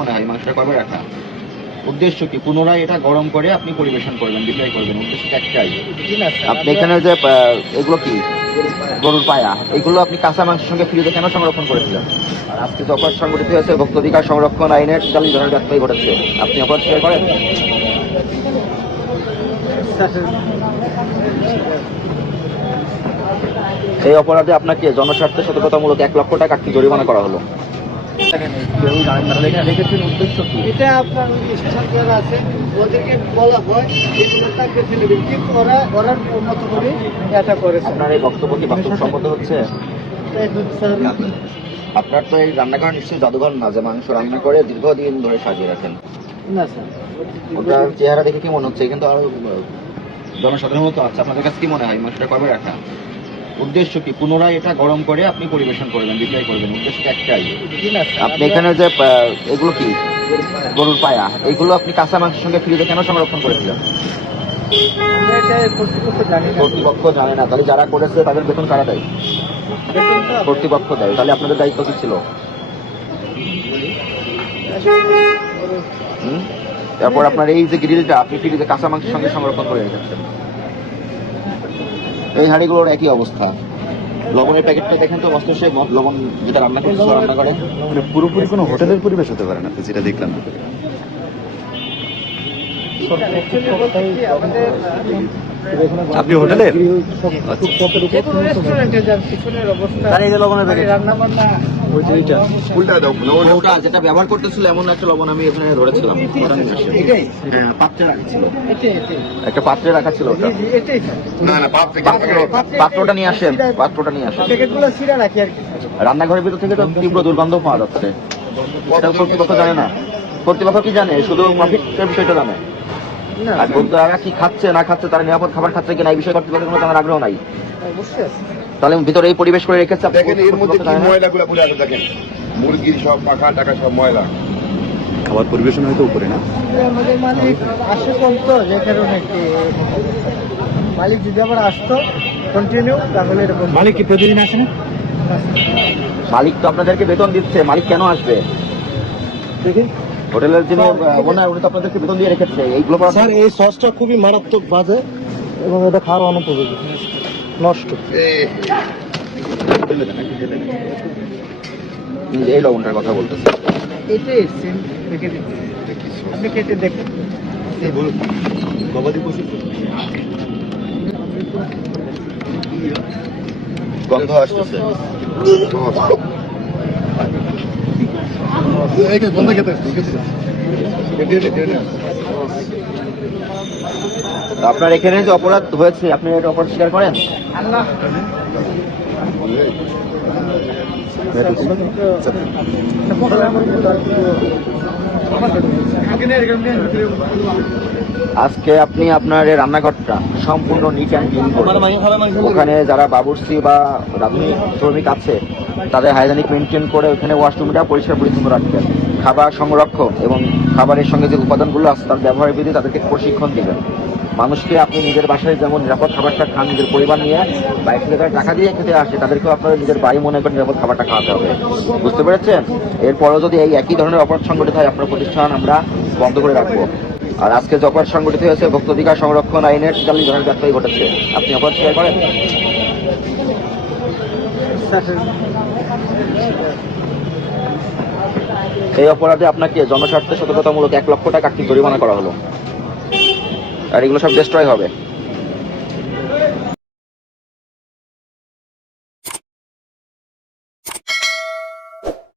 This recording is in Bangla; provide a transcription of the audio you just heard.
মনে হয় মাংসটা কবে রাখা? উদ্দেশ্য কি? পুনরায় এটা গরম করে আপনি পরিবেশন করবেন, বিক্রয় করবেন, উদ্দেশ্য একটাই। আপনি এখানে যে এগুলো কি গরুর পায়া, এগুলো আপনি কাঁচা মাংসের সঙ্গে ফ্রিজে কেন সংরক্ষণ করেছিলেন? আর আজকে যে অপরাধ সংগঠিত হয়েছে ভোক্তা অধিকার সংরক্ষণ আইনের ৪৩ ধরনের ব্যত্যয় ঘটেছে, আপনি অপরাধ স্বীকার করেন? এই অপরাধে আপনাকে জনস্বার্থে সতর্কতামূলক ১ লক্ষ টাকা কি জরিমানা করা হলো। কেউ জানেন না, এখানে রেখেছেন উদ্দেশ্য কি? এটা আপনার স্টেশন যারা আছে ওদেরকে বলা হয় এগুলো তাকে ফেলে দিন, কিন্তু ওরা উন্নত করে এটা করেছে। আপনার এই বক্তব্য কি বাস্তবসম্মত হচ্ছে? আপনার তো এই রান্নাঘর নিশ্চয়ই জাদুঘর না যে মাংস রান্না করে দীর্ঘদিন ধরে সাজিয়ে রাখেন। না স্যার, ওটার চেহারা দেখে কি মনে হচ্ছে? কিন্তু আরো জনসাধারণত আছে, আপনাদের কাছে কি মনে হয় মাংসটা কবে রাখা? উদ্দেশ্য কি? পুনরায় এটা গরম করে আপনি পরিবেশন করবেন, বিক্রয় করবেন, উদ্দেশ্য একটাই। আপনি এখানে যে এগুলো কি গরুর পায়া, এগুলো আপনি কাঁচা মাংসের সঙ্গে ফ্রিজে কেন সংরক্ষণ করেছিলেন? কর্তৃপক্ষ জানে না, তাহলে যারা করেছে তাদের বেতন কারা দেয়? কর্তৃপক্ষ দেয়, তাহলে আপনাদের দায়িত্ব কি ছিল? তারপর আপনার এই যে গ্রিলটা আপনি ফ্রিজে কাঁচা মাংসের সঙ্গে সংরক্ষণ করে রেখেছেন। এই হাঁড়িগুলোর একই অবস্থা। লবণের প্যাকেটটা দেখেন তো, মস্ত সে লবণ যেটা রান্না করছে রান্না করে। মানে পুরোপুরি কোনো হোটেলের পরিবেশ হতে পারে না, যেটা দেখলাম। আপনি হোটেলের রেস্টুরেন্টে যান, পিছনের অবস্থা এই যে লবণের প্যাকেট রান্না বান্না ওটা যেটা ব্যবহার করতেছিল এমন একটা লবণ আমি এখানে ধরেছিলাম। হ্যাঁ, পাত্রে রাখা ছিল, একটা পাত্রে রাখা ছিল ওটা। এটাই পাত্রটা নিয়ে আসেন, পাত্রটা নিয়ে আসেন। প্যাকেটগুলো ছিঁড়া রাখি আর কি। রান্নাঘরের ভিতর থেকে তো তীব্র দুর্গন্ধ পাওয়া যাচ্ছে। এটা কর্তৃপক্ষ জানে না। কর্তৃপক্ষ কি জানে? শুধু প্রফিটের বিষয়টা জানে। আর ভোক্তারা কি খাচ্ছে না খাচ্ছে, তারা নিরাপদ খাবার খাচ্ছে কিনা এই বিষয়ে কর্তৃপক্ষের কোনো জানার আগ্রহ নাই। অবশ্যই আছে। তাহলে ভিতরে এই পরিবেশ করে রেখেছে। দেখেন এর মধ্যে কি ময়লাগুলো বলে আছে, দেখেন মুরগির সব পাখা টাকা সব ময়লা। খাবার পরিবেশন হয়তো উপরে না। আমাদের মালিক আসে কম তো, যে কারণে কি মালিক যদি আবার আসতো কন্টিনিউ তাহলে এরকম। মালিক কি প্রতিদিন আসে না? মালিক তো আপনাদেরকে বেতন দিচ্ছে, মালিক কেন আসবে? দেখি হোটেলের যিনি ওনার, উনি তো আপনাদেরকে বেতন দিয়ে রেখেছে। এইগুলো স্যার, এই সসটা খুবই মারাত্মক বাজে এবং এটা খাওয়ার অনুপযোগী, নষ্ট। এই লবণটার কথা বলতেছে। এটাই সেম প্যাকেট, আপনি কেটে দেখুন। গবাদি পশু গন্ধ আসতেছে। বন্ধ খেতে আপনার এখানে যে অপরাধ হয়েছে, আপনি এটা অপরাধ স্বীকার করেন? আজকে আপনি আপনার এই রান্নাঘরটা সম্পূর্ণ নিট অ্যান্ড ক্লিন করবেন। ওখানে যারা বাবুর্চি বা রাঁধুনি শ্রমিক আছে তাদের হাইজেনিক মেনটেন করে ওখানে ওয়াশরুমটা পরিষ্কার পরিচ্ছন্ন রাখবেন। খাবার সংরক্ষণ এবং খাবারের সঙ্গে যে উপাদানগুলো আছে তার ব্যবহারের বিধি তাদেরকে প্রশিক্ষণ দিবেন। মানুষকে আপনি নিজের বাসায় যেমন নিরাপদ খাবারটা খান, নিজের পরিবার নিয়ে বাইরে থেকে যারা টাকা দিয়ে খেতে আসে তাদেরকেও আপনারা নিজের বাড়ি মনে করে নিরাপদ খাবারটা খাওয়াতে হবে। বুঝতে পেরেছেন? এরপরেও যদি এই একই ধরনের অপরাধ সংগঠিত হয় আপনার প্রতিষ্ঠান আমরা বন্ধ করে রাখবো। আর আজকে যে অপরাধ সংগঠিত হয়েছে ভোক্তা অধিকার সংরক্ষণ আইনের ৪৩ ধরনের ব্যত্যয় ঘটেছে, আপনি অপরাধ স্বীকার করেন? এই অপরাধে আপনাকে জনস্বার্থে সতর্কতামূলক ১ লক্ষ টাকা কি জরিমানা করা হলো। আর এগুলো সব ডিস্ট্রয় হবে।